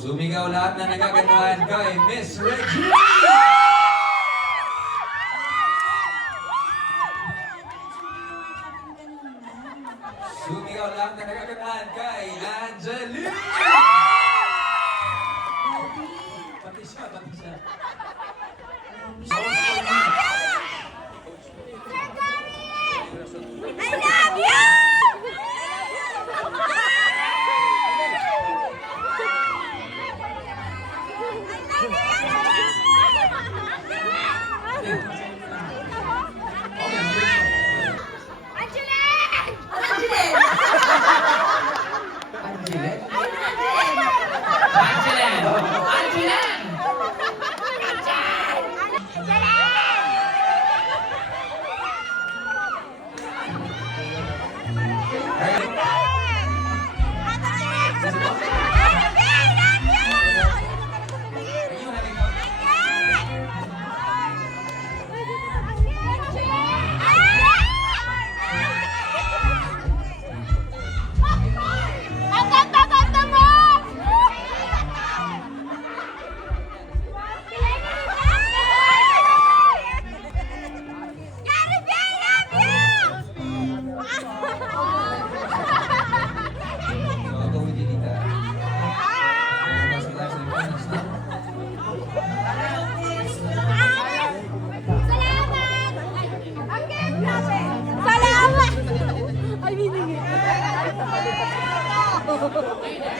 Sumigaw lahat na nagagandahan kay Miss Reggie! Sumigaw lahat na nagagandahan kay Angeline! Pati siya, pati siya. I love you! Salamat! Ay, binigay.